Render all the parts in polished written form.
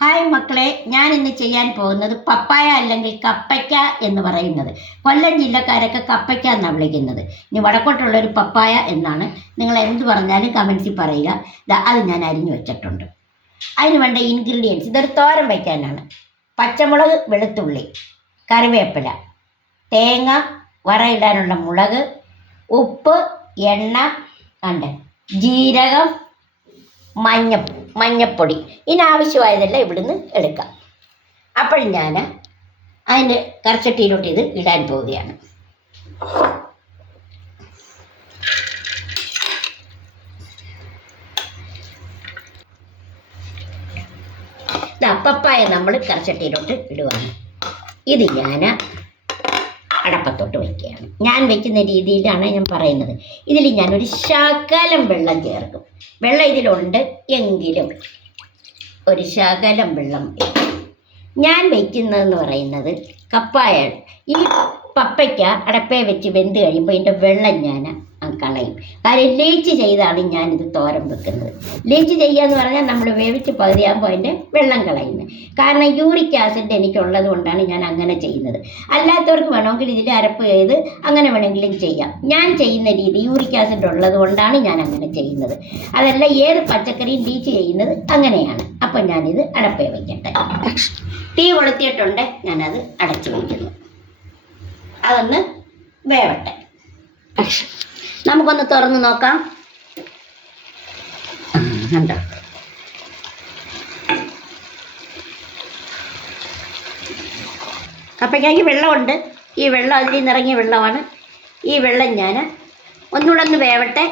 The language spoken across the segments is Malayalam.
ഹായ് മക്കളെ, ഞാൻ ഇന്ന് ചെയ്യാൻ പോകുന്നത് പപ്പായ അല്ലെങ്കിൽ കപ്പയ്ക്ക എന്ന് പറയുന്നത്. കൊല്ലം ജില്ലക്കാരൊക്കെ കപ്പയ്ക്ക എന്നാണ് വിളിക്കുന്നത്. ഇനി വടക്കോട്ടുള്ളൊരു പപ്പായ എന്നാണ്. നിങ്ങൾ എന്ത് പറഞ്ഞാലും കമൻസിൽ പറയുക. അത് ഞാൻ അരിഞ്ഞു വെച്ചിട്ടുണ്ട്. അതിന് വേണ്ട ഇൻഗ്രീഡിയൻസ്, ഇതൊരു തോരൻ വയ്ക്കാനാണ്. പച്ചമുളക്, വെളുത്തുള്ളി, കറിവേപ്പില, തേങ്ങ, വറയിടാനുള്ള മുളക്, ഉപ്പ്, എണ്ണ, ജീരകം, മഞ്ഞപ്പൊടി. ഇതിനാവശ്യമായതെല്ലാം ഇവിടുന്ന് എടുക്കാം. അപ്പോൾ ഞാൻ അതിൻ്റെ കറിച്ചട്ടിയിലോട്ട് ഇത് ഇടാൻ പോവുകയാണ്. പപ്പായ നമ്മൾ കറിച്ചട്ടിയിലോട്ട് ഇടുവാണ്. ഇത് ഞാൻ അടപ്പത്തോട്ട് വയ്ക്കുകയാണ്. ഞാൻ വയ്ക്കുന്ന രീതിയിലാണ് ഞാൻ പറയുന്നത്. ഇതിൽ ഞാനൊരു ശകലം വെള്ളം ചേർക്കും. വെള്ളം ഇതിലുണ്ട് എങ്കിലും ഒരു ശകലം വെള്ളം. ഞാൻ വയ്ക്കുന്നതെന്ന് പറയുന്നത് കപ്പായ, ഈ പപ്പയ്ക്ക അടപ്പയെ വെച്ച് വെന്ത് കഴിയുമ്പോൾ ഇതിൻ്റെ വെള്ളം ഞാൻ കളയും. കാര്യം ലേച്ച് ചെയ്താണ് ഞാനിത് തോരൻ വെക്കുന്നത്. ലേച്ച് ചെയ്യുക എന്ന് പറഞ്ഞാൽ നമ്മൾ വേവിച്ച് പകുതിയാകുമ്പോൾ അതിൻ്റെ വെള്ളം കളയുന്നത്. കാരണം യൂറിക് ആസിഡ് എനിക്കുള്ളത് കൊണ്ടാണ് ഞാൻ അങ്ങനെ ചെയ്യുന്നത്. അല്ലാത്തവർക്ക് വേണമെങ്കിൽ ഇതിൽ അരപ്പ് ചെയ്ത് അങ്ങനെ വേണമെങ്കിലും ചെയ്യാം. ഞാൻ ചെയ്യുന്ന രീതി യൂറിക് ആസിഡ് ഉള്ളത് കൊണ്ടാണ് ഞാൻ അങ്ങനെ ചെയ്യുന്നത്. അതല്ല ഏത് പച്ചക്കറിയും ലീച്ച് ചെയ്യുന്നത് അങ്ങനെയാണ്. അപ്പം ഞാനിത് അടപ്പേ വയ്ക്കട്ടെ. തീ കൊളുത്തിയിട്ടുണ്ട്, ഞാനത് അടച്ചു വയ്ക്കുന്നു. അതൊന്ന് വേവട്ടെ. നമുക്കൊന്ന് തുറന്ന് നോക്കാം. കണ്ടോ, കപ്പയ്ക്കായ്ക്ക് വെള്ളമുണ്ട്. ഈ വെള്ളം അതിൽ നിന്നിറങ്ങിയ വെള്ളമാണ്. ഈ വെള്ളം ഞാൻ ഒന്നുകൂടെ ഒന്ന് വേവട്ടെ.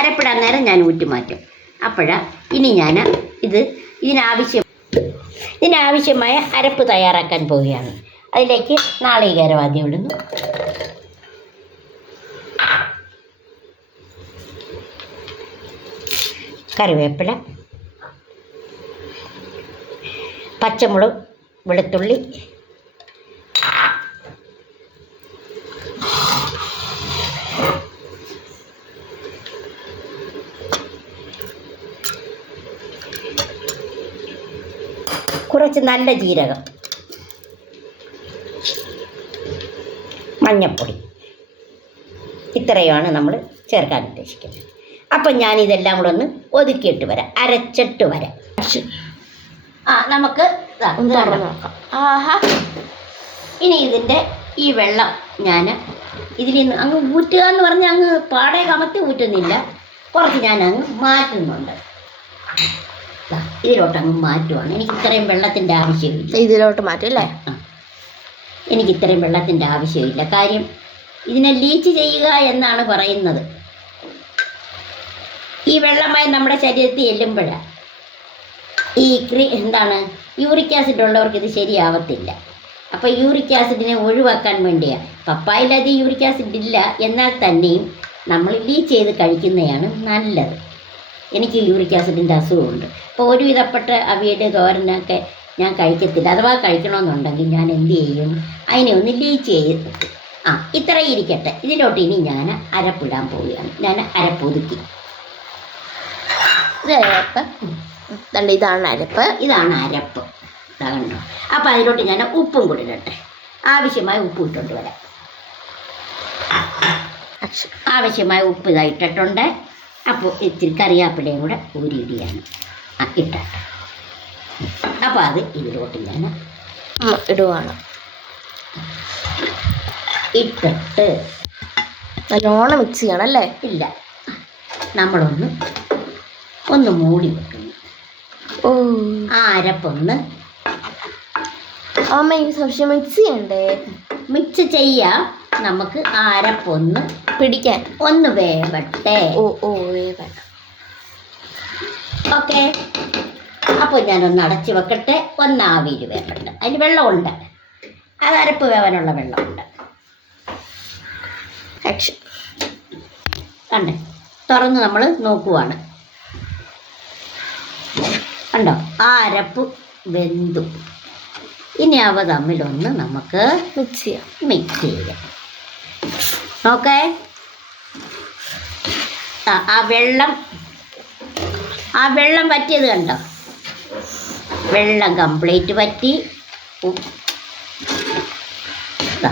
അരപ്പിടാൻ നേരം ഞാൻ ഊറ്റിമാറ്റും. ഇനി ഞാൻ ഇതിനാവശ്യമായ അരപ്പ് തയ്യാറാക്കാൻ പോവുകയാണ്. അതിലേക്ക് നാളികേരം ആദ്യം ഇടുന്നു. കറിവേപ്പില, പച്ചമുളക്, വെളുത്തുള്ളി, കുറച്ച് നല്ല ജീരകം, മഞ്ഞൾപ്പൊടി. ഇത്രയുമാണ് നമ്മൾ ചേർക്കാൻ ഉദ്ദേശിക്കുന്നത്. അപ്പം ഞാനിതെല്ലാം കൂടെ ഒന്ന് ഒതുക്കിയിട്ട് വരാം, അരച്ചിട്ട് വരാം. നമുക്ക് നോക്കാം. ഇനി ഇതിൻ്റെ ഈ വെള്ളം ഞാൻ ഇതിൽ നിന്ന് അങ്ങ് ഊറ്റുക എന്ന് പറഞ്ഞാൽ അങ്ങ് പാടെ കമത്തി ഊറ്റുന്നില്ല. കുറച്ച് ഞാൻ അങ്ങ് മാറ്റുന്നുണ്ട്. ഇതിലോട്ടങ്ങ് മാറ്റുവാണ്. എനിക്ക് ഇത്രയും വെള്ളത്തിൻ്റെ ആവശ്യമില്ല. ഇതിലോട്ട് മാറ്റും അല്ലേ? എനിക്ക് ഇത്രയും വെള്ളത്തിൻ്റെ ആവശ്യമില്ല. കാര്യം ഇതിനെ ലീച്ച് ചെയ്യുക എന്നാണ് പറയുന്നത്. ഈ വെള്ളമായി നമ്മുടെ ശരീരത്തിൽ ചെല്ലുമ്പോഴാണ് യൂറിക് ആസിഡ് ഉള്ളവർക്ക് ഇത് ശരിയാവത്തില്ല. അപ്പോൾ യൂറിക് ആസിഡിനെ ഒഴിവാക്കാൻ വേണ്ടിയാണ്. പപ്പായയിലത് യൂറിക് ആസിഡ് ഇല്ല, എന്നാൽ തന്നെയും നമ്മൾ ലീച്ച് ചെയ്ത് കഴിക്കുന്നതാണ് നല്ലത്. എനിക്ക് യൂറിക് ആസിഡിൻ്റെ അസുഖമുണ്ട്. അപ്പോൾ ഒരുവിധപ്പെട്ട അവിയൽ, തോരനൊക്കെ ഞാൻ കഴിക്കത്തില്ല. അഥവാ കഴിക്കണമെന്നുണ്ടെങ്കിൽ ഞാൻ എന്ത് ചെയ്യും, അതിനെ ഒന്ന് ലീച്ച് ചെയ്ത് ഇത്രയും ഇരിക്കട്ടെ. ഇതിലോട്ട് ഇനി ഞാൻ അരപ്പിടാൻ പോവുകയാണ്. ഞാൻ അരപ്പൊതുക്കി. ഇതാണ് അരപ്പ്. ഇതാണ് അരപ്പ്. കണ്ടോ? അപ്പോൾ അതിലോട്ട് ഞാൻ ഉപ്പും കൂടി ഇടട്ടെ. ആവശ്യമായ ഉപ്പ് ഇട്ടുകൊണ്ട് വരാം. ആവശ്യമായ ഉപ്പ് ഇട്ടിട്ടുണ്ട്. അപ്പോൾ ഇത്തിരി കറിവേപ്പിലയും കൂടെ ഊരിയിടുകയാണ്. ഇട്ടട്ടെ. അപ്പോൾ അത് ഇതിലോട്ട് ഞാൻ ഇടുവാണ്. ഇട്ടിട്ട് നല്ലോണം മിക്സ് ചെയ്യണം അല്ലേ? ഇല്ല, നമ്മളൊന്ന് മൂടി വെക്കുന്നു. ആ അരപ്പൊന്ന് മിക്സ് ചെയ്യണ്ടേ? മിക്സ് ചെയ്യാം. നമുക്ക് ആ അരപ്പൊന്ന് പിടിക്കാൻ ഒന്ന് വേവട്ടെ. വേവട്ടെ. ഓക്കെ. അപ്പോൾ ഞാനൊന്ന് അടച്ചു വെക്കട്ടെ. ഒന്ന് ആവിയിൽ വേവട്ടെ. അതിന് വെള്ളമുണ്ട്. അത് അരപ്പ് വേവാനുള്ള വെള്ളമുണ്ട്. കണ്ടേ, തുറന്ന് നമ്മൾ നോക്കുവാണ്. കണ്ടോ, ആ അരപ്പ് വെന്തു. ഇനി അവ തമ്മിലൊന്ന് നമുക്ക് മിക്സ് ചെയ്യാം. ഓക്കെ. ആ വെള്ളം വറ്റിയത് കണ്ടോ? വെള്ളം കംപ്ലീറ്റ് വറ്റി ദാ,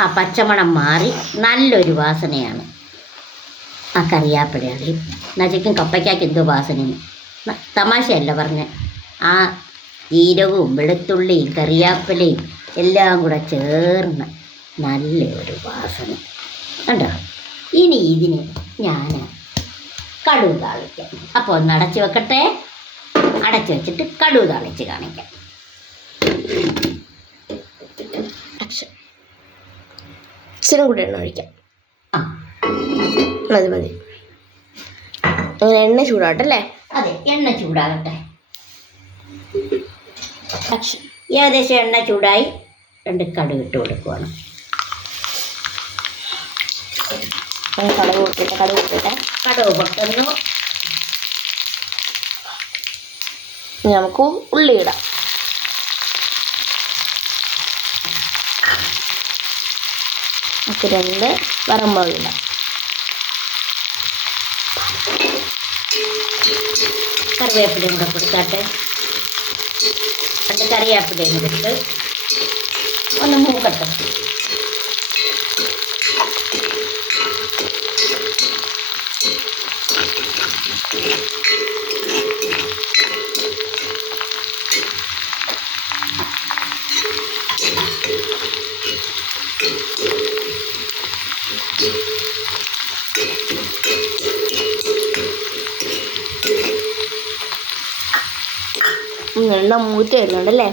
ആ പച്ചമണം മാറി നല്ലൊരു വാസനയാണ് ആ കറിയാപ്പിലയുടെ. നജയ്ക്കും കപ്പയ്ക്കാക്ക് എന്തോ വാസനയും തമാശയല്ല പറഞ്ഞ്. ആ ജീരകവും വെളുത്തുള്ളിയും കറിയാപ്പിലയും എല്ലാം കൂടെ ചേർന്ന് നല്ലൊരു വാസന കണ്ടോ. ഇനി ഇതിന് ഞാൻ കടുക് താളിക്കാം. അപ്പോൾ ഒന്ന് അടച്ച് വെക്കട്ടെ. അടച്ച് വെച്ചിട്ട് കടുക് താളിച്ച് കാണിക്കാം. ഇച്ചിരി കൂടി എണ്ണ ഒഴിക്കാം. ആ മതി മതി. അങ്ങനെ എണ്ണ ചൂടാവട്ടല്ലേ? അതെ, എണ്ണ ചൂടാകട്ടെ. ആക്ഷൻ. ഏകദേശം എണ്ണ ചൂടായി. 2 കടുക് ഇട്ട് കൊടുക്കുവാണ്. കടുക് പൊട്ടിട്ടെ. കടുക് പൊട്ടുന്നു. ഇനി നമുക്ക് ഉള്ളി ഇടാം. നമുക്ക് 2 വറമുളക് ഇടാം. കറിവേപ്പിലയും കൂടെ കൊടുക്കാട്ടെ. 2 കറിവേപ്പിലയും കൊടുത്ത് ഒന്ന് മൂക്കട്ടെ. എണ്ണ മൂത്ത് വരുന്നുണ്ടല്ലേ?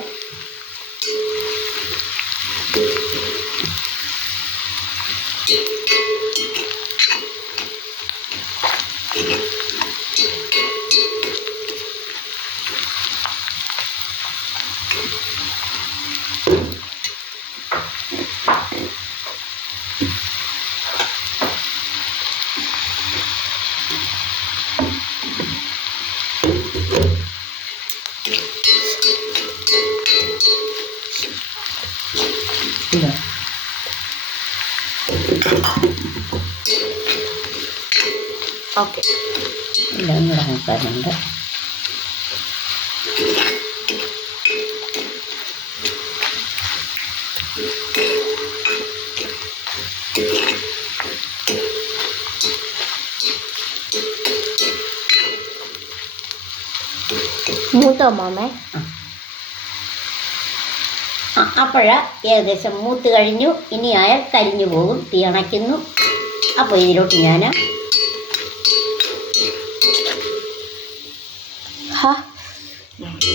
ഇതാ ഓക്കെ. എല്ലാം കൂടെ നോക്കാറുണ്ട്. മൂത്തോ മാമേ? അപ്പോഴ ഏകദേശം മൂത്ത് കഴിഞ്ഞു. ഇനി ആയാൽ കരിഞ്ഞു പോകും. തീ അണയ്ക്കുന്നു. അപ്പോൾ ഇതിലോട്ട് ഞാൻ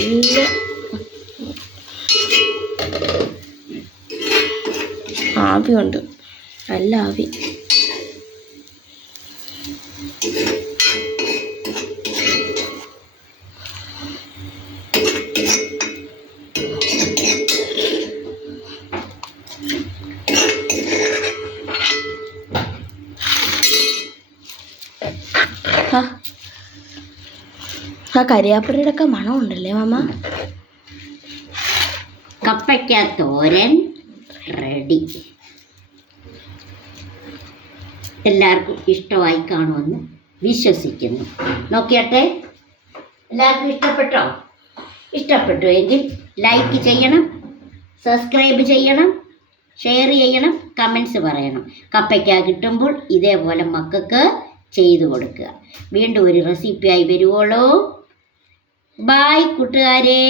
നല്ല ആവിയുണ്ട്. നല്ല ആവി. ആ കരിയാപ്പിലയുടെ ഒക്കെ മണമുണ്ടല്ലേ മാമ? കപ്പയ്ക്ക തോരൻ റെഡി. എല്ലാവർക്കും ഇഷ്ടമായി കാണുമെന്ന് വിശ്വസിക്കുന്നു. നോക്കിയാട്ടെ, എല്ലാവർക്കും ഇഷ്ടപ്പെട്ടോ? ഇഷ്ടപ്പെട്ടു എങ്കിൽ ലൈക്ക് ചെയ്യണം, സബ്സ്ക്രൈബ് ചെയ്യണം, ഷെയർ ചെയ്യണം, കമൻസ് പറയണം. കപ്പയ്ക്ക കിട്ടുമ്പോൾ ഇതേപോലെ മക്കൾക്ക് ചെയ്തു കൊടുക്കുക. വീണ്ടും ഒരു റെസിപ്പിയായി വരുവോളൂ. ബായ് കൂട്ടുകാരെ.